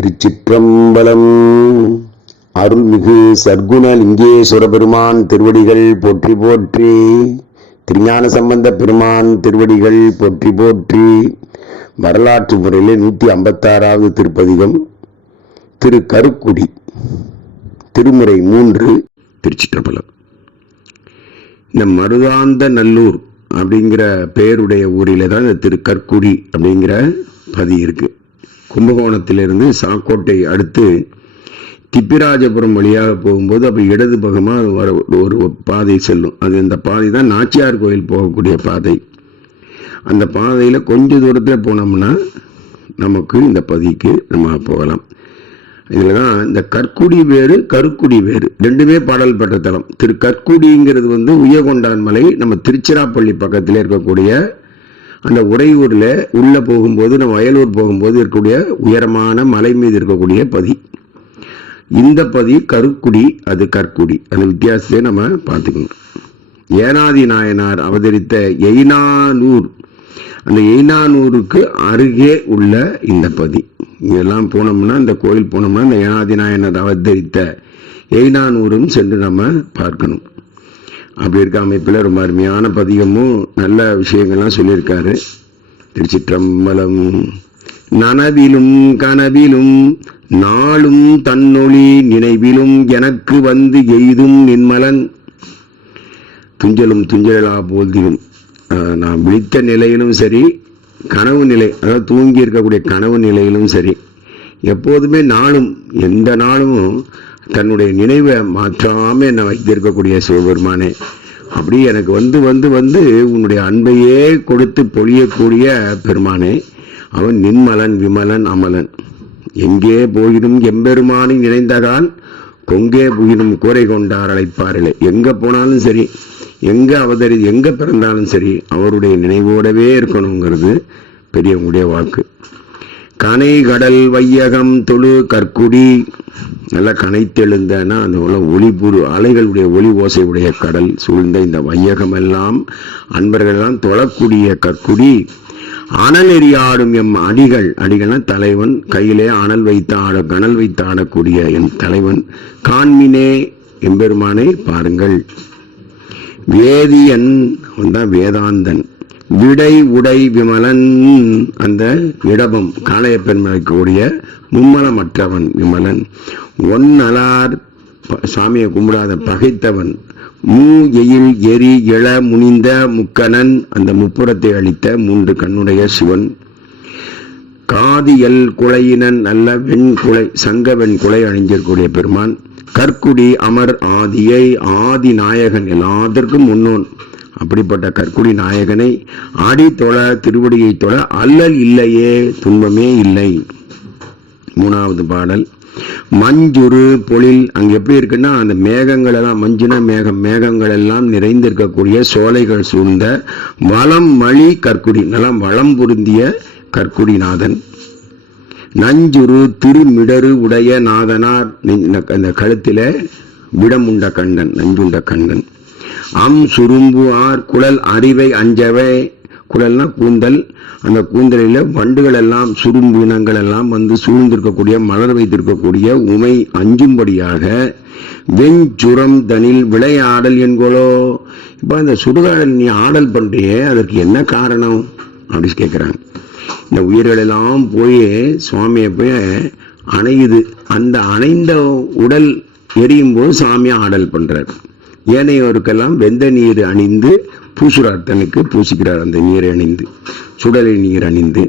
திருச்சிற்றம்பலம். அருள்மிகு சர்க்குண லிங்கேஸ்வர பெருமான் திருவடிகள் போற்றி போற்றி. திருஞான சம்பந்த பெருமான் திருவடிகள் போற்றி போற்றி. வரலாற்று முறையிலே நூற்றி ஐம்பத்தாறாவது திருப்பதிகம் திரு கருக்குடி திருமுறை மூன்று திருச்சிற்றம்பலம். இந்த மருதாந்த நல்லூர் அப்படிங்கிற பெயருடைய ஊரில் தான் இந்த திரு கற்குடி அப்படிங்கிற பதி இருக்குது கும்பகோணத்திலிருந்து சாக்கோட்டை அடுத்து திப்பிராஜபுரம் வழியாக போகும்போது அப்போ இடது பக்கமாக வர ஒரு பாதை செல்லும். அது இந்த பாதை தான் நாச்சியார் கோயில் போகக்கூடிய பாதை. அந்த பாதையில் கொஞ்ச தூரத்தில் போனோம்னா நமக்கு இந்த பதிக்கு நம்ம போகலாம். இதில் தான் இந்த கற்குடி வேறு கருக்குடி வேறு. ரெண்டுமே பாடல் பெற்ற தலம். திரு கற்குடிங்கிறது வந்து உயகொண்டான் மலை நம்ம திருச்சிராப்பள்ளி பக்கத்தில் இருக்கக்கூடிய அந்த உறையூரில் உள்ளே போகும்போது நம்ம வயலூர் போகும்போது இருக்கக்கூடிய உயரமான மலை மீது இருக்கக்கூடிய பதி. இந்த பதி கருக்குடி அது கற்குடி. அந்த வித்தியாசத்தை நம்ம பார்த்துக்கணும். ஏனாதி நாயனார் அவதரித்த எய்னானூர். அந்த எய்னானூருக்கு அருகே உள்ள இந்த பதி. இதெல்லாம் போனோம்னா இந்த கோயில் போனோம்னா இந்த ஏனாதி நாயனார் அவதரித்த எய்னானூரும் சென்று நம்ம பார்க்கணும். அப்படி இருக்க அமைப்பில் ரொம்ப அருமையான பதிகமும் நல்ல விஷயங்கள்லாம் சொல்லியிருக்காரு. திருச்சிற்றம்பலம் நனவிலும் கனவிலும் நாளும் தன்னொளி நினைவிலும் எனக்கு வந்து எய்தும் நின்மலன். துஞ்சலும் துஞ்சலா போதிலும் நான் விழித்த நிலையிலும் சரி கனவு நிலை அதாவது தூங்கி இருக்கக்கூடிய கனவு நிலையிலும் சரி எப்போதுமே நாளும் எந்த நாளும் தன்னுடைய நினைவை மாற்றாமல் என்னை வைத்திருக்கக்கூடிய சிவபெருமானே. அப்படி எனக்கு வந்து வந்து வந்து உன்னுடைய அன்பையே கொடுத்து பொழியக்கூடிய பெருமானே அவன் நின்மலன் விமலன் அமலன். எங்கே போயினும் எம்பெருமானை நினைந்ததான் கொங்கே புகினும் கூரை கொண்டார் அழைப்பார்களே. எங்கே போனாலும் சரி எங்கே அவதரி எங்கே பிறந்தாலும் சரி அவருடைய நினைவோடவே இருக்கணுங்கிறது பெரியவங்களுடைய வாக்கு. கனை கடல் வையகம் தொழு கற்குடி. நல்லா கனைத்தெழுந்தனா அந்த உள்ள ஒளிபுரு அலைகளுடைய ஒளி ஓசையுடைய கடல் சூழ்ந்த இந்த வையகம் எல்லாம் அன்பர்களெல்லாம் தொழக்கூடிய கற்குடி. அனல் எரியாடும் எம் அடிகள் அடிகள்னா தலைவன் கையிலே அனல் வைத்து ஆட கனல் வைத்து ஆடக்கூடிய என் தலைவன். காண்மினே எம்பெருமானை பாருங்கள். வேதியன் தான் வேதாந்தன். விடை உடை விமலன் அந்த இடபம் காளைய பெண்மலைக்கூடிய மும்மலமற்றவன் விமலன். ஒன்னலார் சாமியை கும்பிடாத பகைத்தவன். மூ எயில் எரி இள முனிந்த முக்கணன் அந்த முப்புறத்தை அளித்த மூன்று கண்ணுடைய சிவன். காதியல் குலையினன் நல்ல வெண் குலை சங்க வெண் குலை அணிஞ்சிருக்கூடிய பெருமான். கற்குடி அமர் ஆதியை ஆதி நாயகன் எல்லாத்திற்கும் முன்னோன். அப்படிப்பட்ட கற்குடி நாயகனை ஆடித்தொழ திருவடியை தொழ அல்லல் இல்லையே துன்பமே இல்லை. மூணாவது பாடல். மஞ்சுரு பொழில் அங்க எப்படி இருக்குன்னா அந்த மேகங்கள் எல்லாம் மஞ்சுனா மேகம் மேகங்கள் எல்லாம் நிறைந்திருக்கக்கூடிய சோலைகள் சூழ்ந்த வளம் மழி கற்குடி நல்லா வளம் பொருந்திய கற்குடிநாதன் நஞ்சுரு திருமிடரு உடைய நாதனார் அந்த கழுத்தில் விடமுண்ட கண்டன் நஞ்சுண்ட கண்டன் அம் சுரும்பு ஆர் குழல் அறிவை அஞ்சவை. குழல்னா கூந்தல். அந்த கூந்தலில் வண்டுகள் எல்லாம் சுரும்பு இனங்கள் எல்லாம் வந்து சூழ்ந்திருக்கக்கூடிய மலர் வைத்திருக்கக்கூடிய உமை அஞ்சும்படியாக வெஞ்சுரம் தனில் விளையாடல் என்கோலோ. இப்போ அந்த சுடுகாடல் நீ ஆடல் பண்ணுறியே அதற்கு என்ன காரணம்? அப்படின்னு கேட்குறாங்க இந்த உயிர்கள் எல்லாம் போய் சுவாமியை போய் அணையுது. அந்த அணைந்த உடல் எரியும் போது சாமியை ஆடல் பண்ணுறாரு ஏனையோருக்கெல்லாம் வெந்த நீர் அணிந்து பூசுரார்த்தனுக்கு பூசிக்கிறார் அந்த நீரை அணிந்து சுடலை நீர் அணிந்து.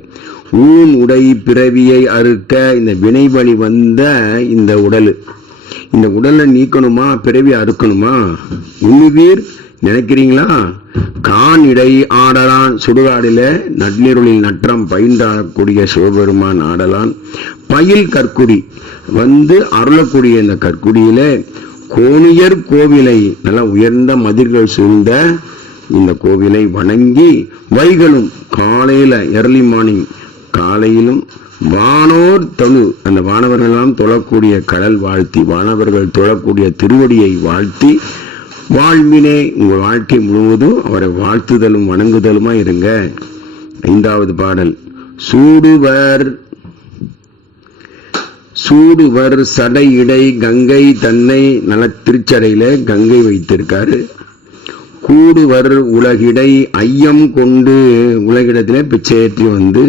ஊன் உடை பிறவியை அறுக்க இந்த வினை வழி வந்த இந்த உடல். இந்த உடலை நீக்கணுமா பிறவி அறுக்கணுமா? உண்ணுவீர் நினைக்கிறீங்களா? கான் இடை ஆடலான் சுடுகாடில நன்னீருளில் நற்றம் பயின்றாடக்கூடிய சிவபெருமான் ஆடலான். பயில் கற்குடி வந்து அருளக்கூடிய இந்த கற்குடியில கோணியர் கோவிலை நல்லா உயர்ந்த மதிர்கள் சூழ்ந்த இந்த கோவிலை வணங்கி வைகளும் காலையில எர்லி மார்னிங் காலையிலும் வானோர் தொழு அந்த வானவர்களெல்லாம் தொழக்கூடிய கடல் வாழ்த்தி வானவர்கள் தொழக்கூடிய திருவடியை வாழ்த்தி வாழ்வினே உங்கள் வாழ்க்கை முழுவதும் அவரை வாழ்த்துதலும் வணங்குதலுமா இருங்க. ஐந்தாவது பாடல் சூடுவர் சூடுவர் சடையிடை கங்கை தன்னை நல திருச்சடையில கங்கை வைத்திருக்காரு. கூடுவர் உலகிடை ஐயம் கொண்டு உலகிடத்திலே பிச்சையேற்றி வந்து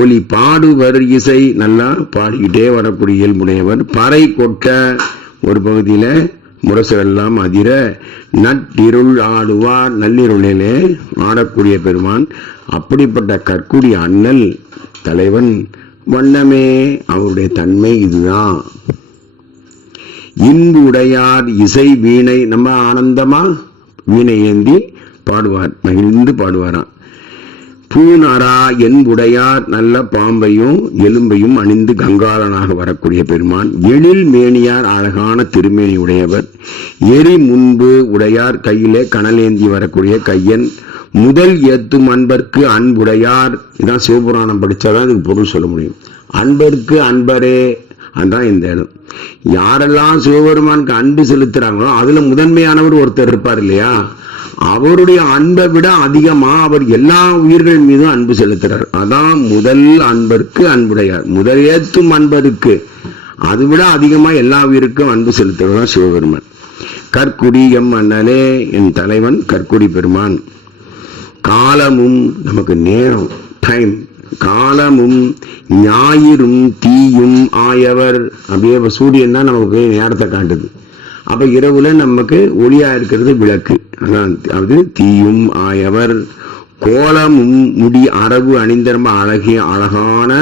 ஒலி பாடுவர் இசை நல்லா பாடிக்கிட்டே வரக்கூடிய இயல்புடையவர். பறை கொட்ட ஒரு பகுதியில முரசெல்லாம் அதிர நட்டிருள் ஆடுவார் நள்ளிருளிலே ஆடக்கூடிய பெருமான். அப்படிப்பட்ட கற்குடி அண்ணல் தலைவன் வண்ணமே அவருடைய தன்மை இதுதான். இன்பு உடையார் இசை வீணை நம்ம ஆனந்தமா வீணை ஏந்தி பாடுவார் மகிழ்ந்து பாடுவாராம். பூநாரா என்புடையார் நல்ல பாம்பையும் எலும்பையும் அணிந்து கங்காளனாக வரக்கூடிய பெருமான். எழில் மேனியார் அழகான திருமேனி உடையவர். எரி முன்பு உடையார் கையிலே கனலேந்தி வரக்கூடிய கையன். முதல் ஏத்தும் அன்பர்க்கு அன்புடையார். இதான் சிவபுராணம் படிச்சாதான் இதுக்கு பொருள் சொல்ல முடியும். அன்பர்க்கு அன்பரே அதான் இந்த இடம். யாரெல்லாம் சிவபெருமானுக்கு அன்பு செலுத்துறாங்களோ அதுல முதன்மையானவர் ஒருத்தர் இருப்பார் இல்லையா? அவருடைய அன்பை விட அதிகமா அவர் எல்லா உயிர்கள் மீதும் அன்பு செலுத்துறார். அதான் முதல் அன்பருக்கு அன்புடையார். முதல் ஏத்தும் அன்பருக்கு அதை விட அதிகமா எல்லா உயிருக்கும் அன்பு செலுத்துறதான் சிவபெருமான். கற்குடி எம் அண்ணனே என் தலைவன் கற்குடி பெருமான். காலமும் நமக்கு நேரம் டைம் காலமும் ஞாயிறும் தீயும் ஆயவர். அப்படியே சூரியன் தான் நமக்கு நேரத்தை காட்டுது. அப்ப இரவுல நமக்கு ஒளியா இருக்கிறது விளக்கு. அதான் அது தீயும் ஆயவர் கோலமும் முடி அரவு அணிந்த ரொம்ப அழகிய அழகான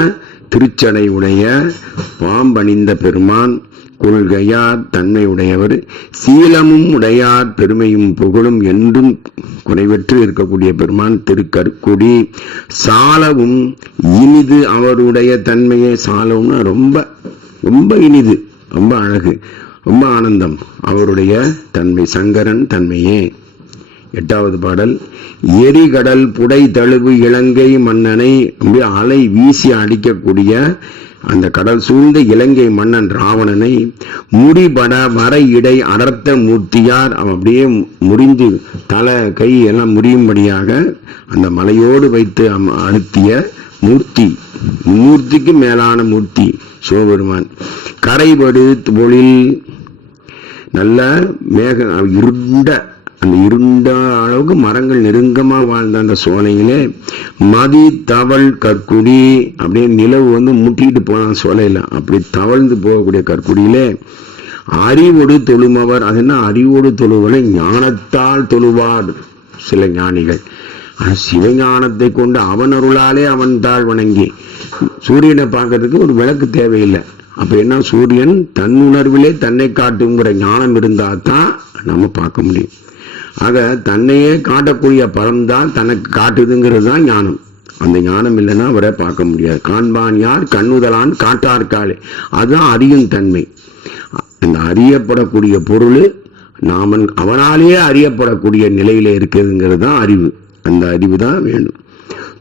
திருச்சடை உடைய பாம்பணிந்த பெருமான் கொள்கையார் தன்மை உடையவர். சீலமும் உடையார் பெருமையும் புகழும் என்றும் குறைவற்று இருக்கக்கூடிய பெருமான் திருக்கற்குடி சாலவும் இனிது அவருடைய தன்மையை சாலவும்னா ரொம்ப ரொம்ப இனிது ரொம்ப அழகு. ரொம்ப ஆனந்தம். அவருடைய தன்மை சங்கரன் தன்மையே எட்டாவது பாடல் எரிகடல் புடை தழுவு இலங்கை மன்னனை அப்படியே அலை வீசி அடிக்கக்கூடிய அந்த கடல் சூழ்ந்த இலங்கை மன்னன் ராவணனை முடிபட மர இடை அடர்த்த மூர்த்தியார். அவன் அப்படியே முறிந்து தலை கை எல்லாம் முறியும்படியாக அந்த மலையோடு வைத்து அம்- அழுத்திய மூர்த்தி. மூர்த்திக்கு மேலான மூர்த்தி சிவபெருமான். கரைபடு தொழில் நல்ல மேக இருண்ட அந்த இருண்ட அளவுக்கு மரங்கள் நெருங்கமா வாழ்ந்த அந்த சோலையிலே மதி தவள் கற்குடி அப்படியே நிலவு வந்து முட்டிட்டு போனான் சோலையில் அப்படி தவழ்ந்து போகக்கூடிய கற்குடியிலே அறிவோடு தொழுமவர் அது என்ன? அறிவோடு தொழுவலை ஞானத்தால் தொழுவார் சில ஞானிகள். சிவஞானத்தை கொண்டு அவன் அருளாலே அவன் தாழ் வணங்கி சூரியனை பார்க்கறதுக்கு ஒரு விளக்கு தேவையில்லை. அப்படின்னா என்ன சூரியன் தன் உணர்விலே தன்னை காட்டுங்கிற ஞானம் இருந்தால் தான் நம்ம பார்க்க முடியும். ஆக தன்னையே காட்டக்கூடிய பலம் தான் தனக்கு காட்டுதுங்கிறது தான் ஞானம். அந்த ஞானம் இல்லைன்னா அவரை பார்க்க முடியாது. காண்பான் யார்? கண்ணுதலான் காட்டார்காலே. அதுதான் அறியும் தன்மை. அந்த அறியப்படக்கூடிய பொருள் நாமன் அவனாலேயே அறியப்படக்கூடிய நிலையில இருக்குதுங்கிறது தான் அறிவு. அந்த அறிவு தான் வேணும்.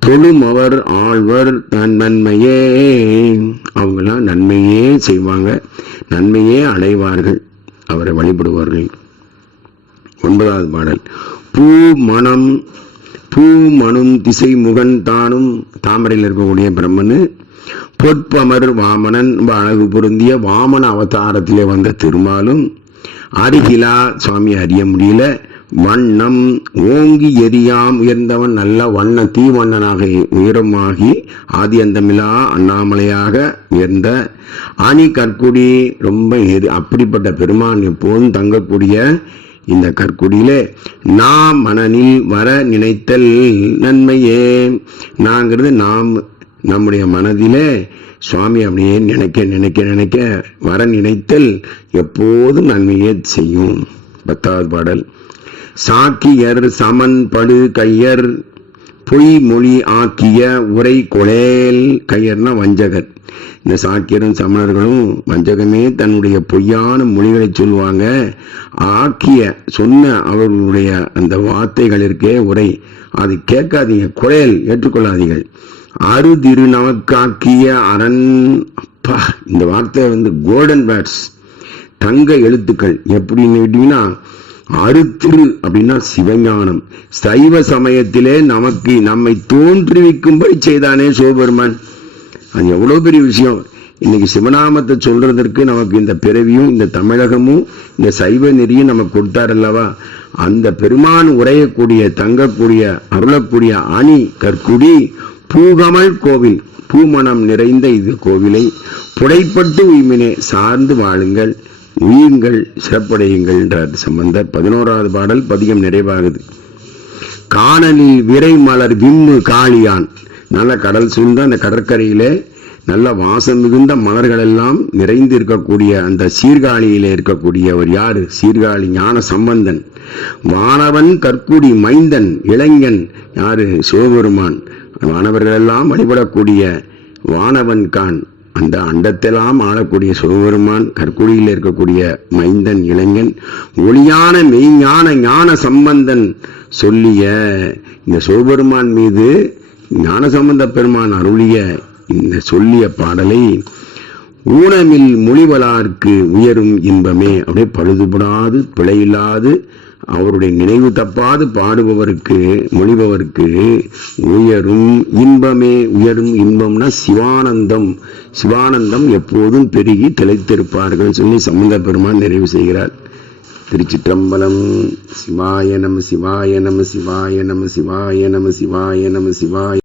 தொழும் அவர் ஆழ்வர் தன் நன்மையே நன்மையே செய்வாங்க நன்மையே அடைவார்கள் அவரை வழிபடுவார்கள். ஒன்பதாவது பாடல். பூ மனம் பூ மனும் திசை முகன் தானும் தாமரையில் இருக்கக்கூடிய பிரம்மனு. பொற்பமர் வாமனன் அழகு பொருந்திய வாமன அவதாரத்திலே வந்த திருமாலும் அருகிலா சுவாமி அறிய முடியல. வண்ணம் ஓங்கி எரியாம் உயர்ந்தவன் நல்ல வண்ண தீவண்ணனாக உயரமாகி ஆதி அந்தமிலா அண்ணாமலையாக உயர்ந்த அணி கற்குடி ரொம்ப எது அப்படிப்பட்ட பெருமான் எப்போதும் தங்கக்கூடிய இந்த கற்குடியிலே நாம் மனனில் வர நினைத்தல் நன்மையே. நாங்கிறது நாம் நம்முடைய மனதிலே சுவாமி அப்படியே நினைக்க நினைக்க நினைக்க வர நினைத்தல் எப்போதும் நன்மையே செய்யும். பத்தாவது பாடல். சாக்கியர் சமன் படு கையர் பொய் மொழி ஆக்கிய உரை கொலேல் கையர்னா வஞ்சகர். இந்த சாக்கியரும் சமணர்களும் வஞ்சகமே தன்னுடைய பொய்யான மொழிகளை சொல்லுவாங்க. ஆக்கிய சொன்ன அவர்களுடைய அந்த வார்த்தைகள் இருக்கே உரை. அது கேட்காதீங்க குழையல் ஏற்றுக்கொள்ளாதீர்கள். அருதிரு நமக்காக்கிய அரண் அப்பா இந்த வார்த்தை வந்து கோல்டன் பேட்ஸ் தங்க எழுத்துக்கள் எப்படின்னு கேட்டீங்கன்னா அருத்திரு அப்படின்னா சிவஞானம். சைவ சமயத்திலே நமக்கு நம்மை தோன்றுவிக்கும்படி செய்தானே சிவபெருமான். அது எவ்வளவு பெரிய விஷயம். இன்னைக்கு சிவநாமத்தை சொல்றதற்கு நமக்கு இந்த பிறவியும் இந்த தமிழகமும் இந்த சைவ நெறியும் நமக்கு கொடுத்தார் அல்லவா? அந்த பெருமான் உரையக்கூடிய தங்கக்கூடிய அருளக்கூடிய அணி கற்குடி பூகமல் கோவில். பூமணம் நிறைந்த இது கோவிலை புடைப்பட்டு உய்மினே சார்ந்து வாழுங்கள். உயிர்கள் சிறப்படையுங்கள் என்றார் சம்பந்தர் பதினோராவது பாடல் பதிகம் நிறைவாகுது. காணலில் விரை மலர் விம்மு காளியான். நல்ல கடல் சூழ்ந்த அந்த கடற்கரையிலே நல்ல வாசம் மிகுந்த மலர்கள் எல்லாம் நிறைந்து இருக்கக்கூடிய அந்த சீர்காழியிலே இருக்கக்கூடியவர் யாரு? சீர்காழி ஞான சம்பந்தன். வானவன் கற்குடி மைந்தன் இளைஞன் யாரு? சிவபெருமான். வானவர்கள் எல்லாம் வழிபடக்கூடிய வானவன் கான். அந்த அண்டத்தெல்லாம் ஆளக்கூடிய சிவபெருமான் கற்குடியில் இருக்கக்கூடிய மைந்தன் இளைஞன் ஒளியான மெய்ஞான ஞான சம்பந்தன் சொல்லிய இந்த சிவபெருமான் மீது ஞான சம்பந்த பெருமான் அருளிய இந்த சொல்லிய பாடலை ஊனமில் மொழிவலார்க்கு உயரும் இன்பமே. அப்படியே பழுதுபடாது பிழையில்லாது அவருடைய நினைவு தப்பாது பாடுபவருக்கு மொழிபவருக்கு உயரும் இன்பமே. உயரும் இன்பம்னா சிவானந்தம். சிவானந்தம் எப்போதும் பெருகி திளைத்திருப்பார்கள் சொல்லி சம்பந்த பெருமான் நிறைவு செய்கிறார். திருச்சிற்றம்பலம் சிவாய நம சிவாய நம சிவாய நம சிவாய நம சிவாய நம சிவாய